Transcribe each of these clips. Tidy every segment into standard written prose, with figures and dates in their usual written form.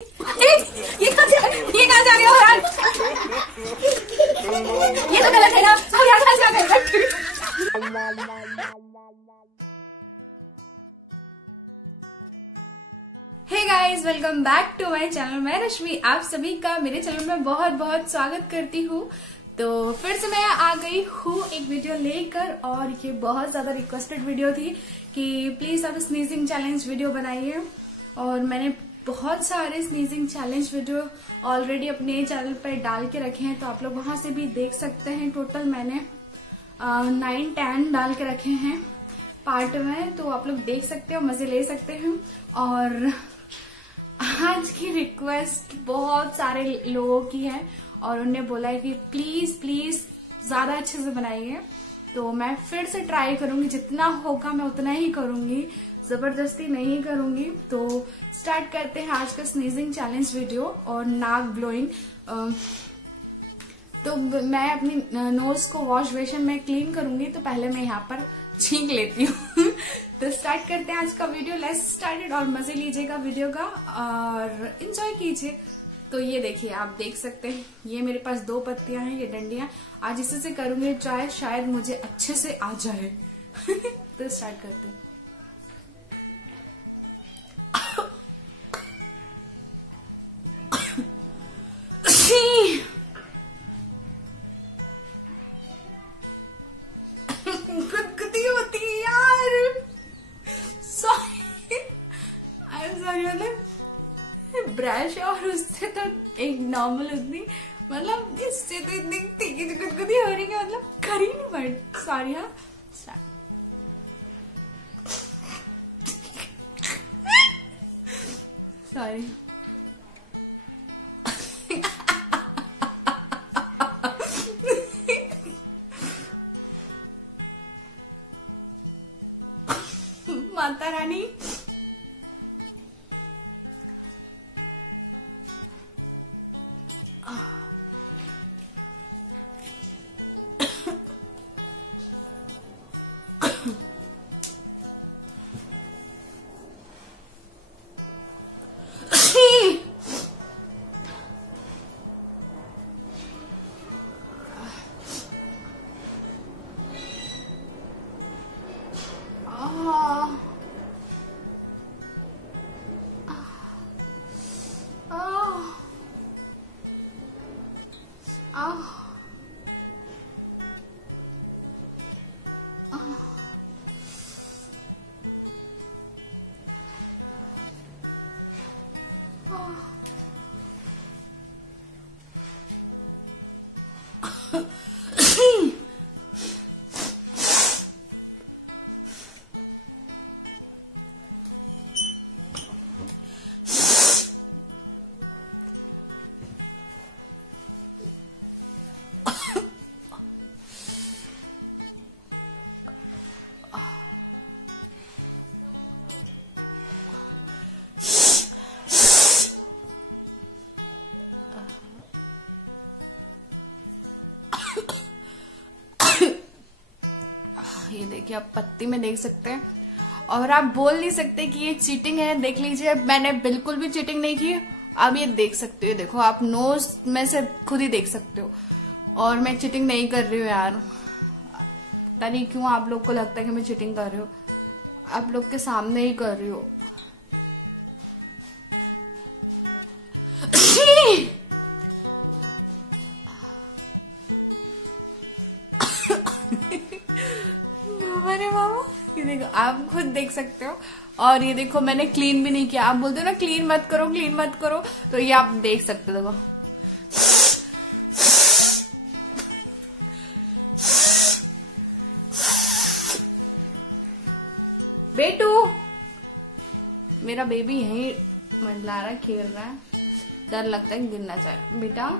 ये कहाँ जा रही हो यार? ये तो गलत है ना। अब यार क्या कर रहे हो? Hey guys, welcome back to my channel. मैं रश्मि आप सभी का मेरे चैनल में बहुत बहुत स्वागत करती हूँ। तो फिर से मैं आ गई हूँ एक वीडियो लेकर, और ये बहुत ज्यादा रिक्वेस्टेड वीडियो थी कि प्लीज आप स्नीजिंग चैलेंज वीडियो बनाइए। और मैंने बहुत सारे स्नीजिंग चैलेंज वीडियो ऑलरेडी अपने चैनल पर डाल के रखे हैं, तो आप लोग वहां से भी देख सकते हैं। टोटल मैंने 9-10 डाल के रखे हैं पार्ट में, तो आप लोग देख सकते हो, मजे ले सकते हैं। और आज की रिक्वेस्ट बहुत सारे लोगों की है और उन्होंने बोला है कि प्लीज प्लीज ज्यादा अच्छे से बनाइए। तो मैं फिर से ट्राई करूंगी, जितना होगा मैं उतना ही करूंगी, जबरदस्ती नहीं करूंगी। तो स्टार्ट करते हैं आज का स्नीजिंग चैलेंज वीडियो और नाक ब्लोइंग। तो मैं अपनी नोज को वॉश बेसिन में क्लीन करूंगी, तो पहले मैं यहाँ पर छींक लेती हूँ। तो स्टार्ट करते हैं आज का वीडियो। लेट्स स्टार्टेड, और मजे लीजिएगा वीडियो का और एंजॉय कीजिए। तो ये देखिए, आप देख सकते हैं, ये मेरे पास 2 पत्तियां हैं, ये डंडियां। आज इसी से करूंगी ट्राई, शायद मुझे अच्छे से आ जाए। तो स्टार्ट करते हैं। गुदगुदी होती है यार, सॉरी, आई एम सॉरी। मतलब ब्रश और उससे तो एक नॉर्मल उतनी, मतलब इससे तो इतनी तीखी गुदगुदी हो रही है, मतलब कर ही नहीं पड़। सॉरी। हाँ, सॉरी। माता रानी, ये देखिए, आप पत्ती में देख सकते हैं। और आप बोल नहीं सकते कि ये चीटिंग है। देख लीजिए, मैंने बिल्कुल भी चीटिंग नहीं की। आप ये देख सकते हो, देखो, आप नोज में से खुद ही देख सकते हो। और मैं चीटिंग नहीं कर रही हूँ यार। पता नहीं क्यों आप लोग को लगता है कि मैं चीटिंग कर रही हूँ। आप लोग के सामने ही कर रही हूँ। अरे मामा, ये देखो, आप खुद देख सकते हो। और ये देखो, मैंने क्लीन भी नहीं किया। आप बोलते हो ना क्लीन मत करो, क्लीन मत करो, तो ये आप देख सकते हो। देखो, बेटू, मेरा बेबी यहीं मंडला रहा, खेल रहा है। डर लगता है गिरना चाहे। बेटा,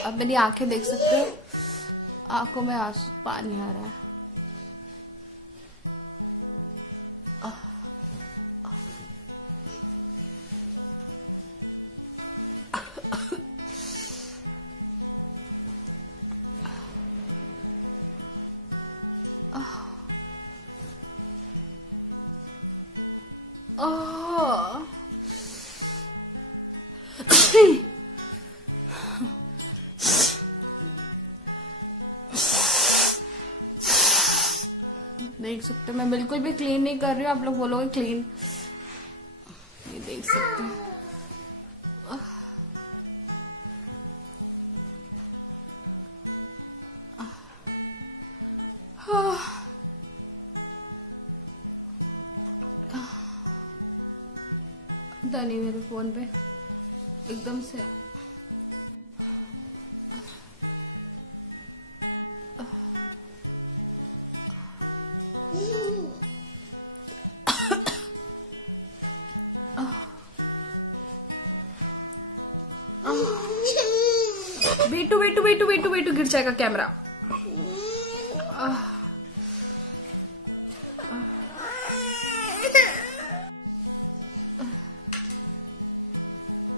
अब मेरी आंखें देख सकते हो, आंखों में पानी आ रहा है। देख सकते हो मैं बिल्कुल भी क्लीन नहीं कर रही हूँ, आप लोग बोलोगे क्लीन, ये देख सकते हैं। पता नहीं मेरे फोन पे एकदम से बेटू बेटू बेटू बेटू बेटू गिर जाएगा कैमरा।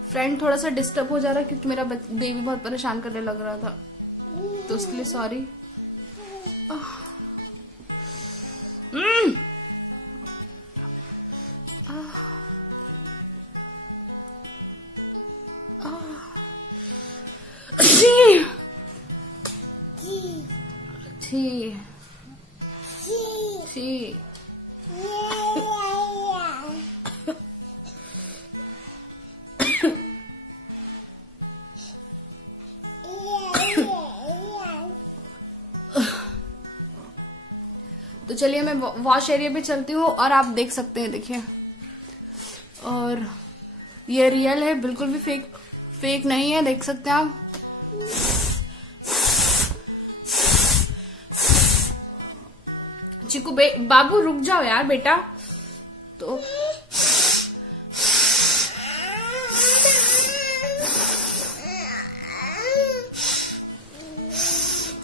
फ्रेंड थोड़ा सा डिस्टर्ब हो जा रहा है क्योंकि मेरा बेबी बहुत परेशान करने लग रहा था, तो उसके लिए सॉरी। तो चलिए मैं वॉश एरिया पे चलती हूँ और आप देख सकते हैं, देखिए। और ये रियल है, बिल्कुल भी फेक नहीं है, देख सकते हैं आप। चिकू बाबू रुक जाओ यार बेटा। तो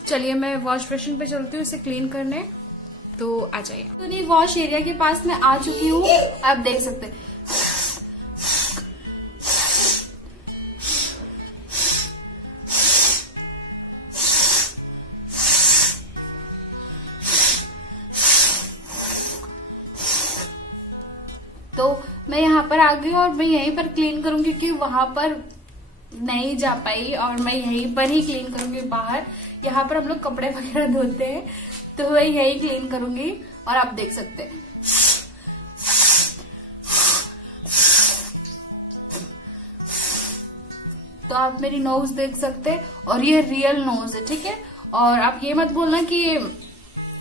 चलिए मैं वॉश बेसिन पे चलती हूँ इसे क्लीन करने, तो आ जाइए। तो नहीं, वॉश एरिया के पास मैं आ चुकी हूँ, आप देख सकते हैं। तो मैं यहाँ पर आ गई और मैं यहीं पर क्लीन करूंगी क्योंकि वहां पर नहीं जा पाई और मैं यहीं पर ही क्लीन करूंगी बाहर। यहाँ पर हम लोग कपड़े वगैरह धोते हैं, तो मैं यही क्लीन करूंगी और आप देख सकते हैं। तो आप मेरी नोज देख सकते हैं और ये रियल नोज है, ठीक है। और आप ये मत बोलना कि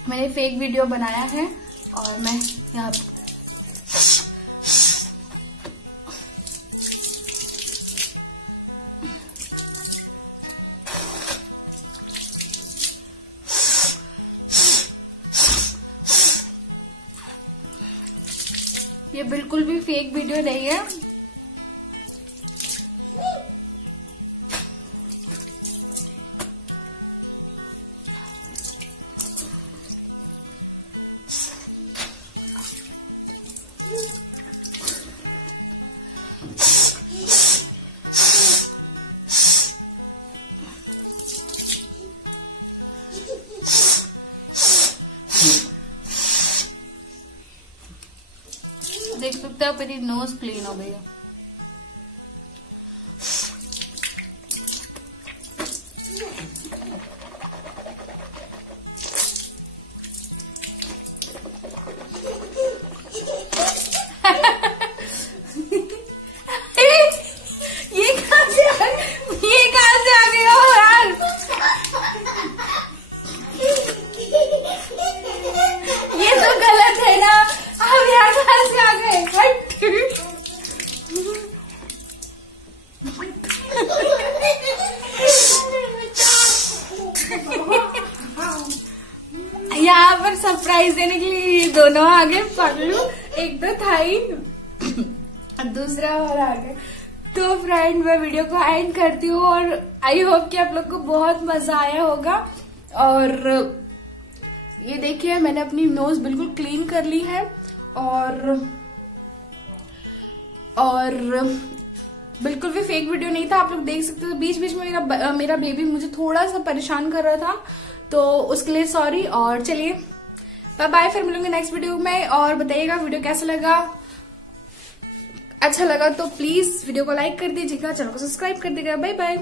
मैंने फेक वीडियो बनाया है। और मैं यहाँ ये बिल्कुल भी फेक वीडियो नहीं है। देख सकते हो मेरी नोज क्लीन हो गई है। यहाँ पर सरप्राइज देने के लिए ये दोनों आ गए, पगलू एक तो था ही, दूसरा और आ गए। तो फ्रेंड मैं वीडियो को एंड करती हूँ और आई होप कि आप लोग को बहुत मजा आया होगा। और ये देखिए मैंने अपनी नोज बिल्कुल क्लीन कर ली है और बिल्कुल भी फेक वीडियो नहीं था, आप लोग देख सकते हो। बीच बीच में मेरा बेबी मुझे थोड़ा सा परेशान कर रहा था, तो उसके लिए सॉरी। और चलिए बाय बाय, फिर मिलूंगे नेक्स्ट वीडियो में। और बताइएगा वीडियो कैसा लगा, अच्छा लगा तो प्लीज वीडियो को लाइक कर दीजिएगा, चैनल को सब्सक्राइब कर दीजिएगा। Bye bye.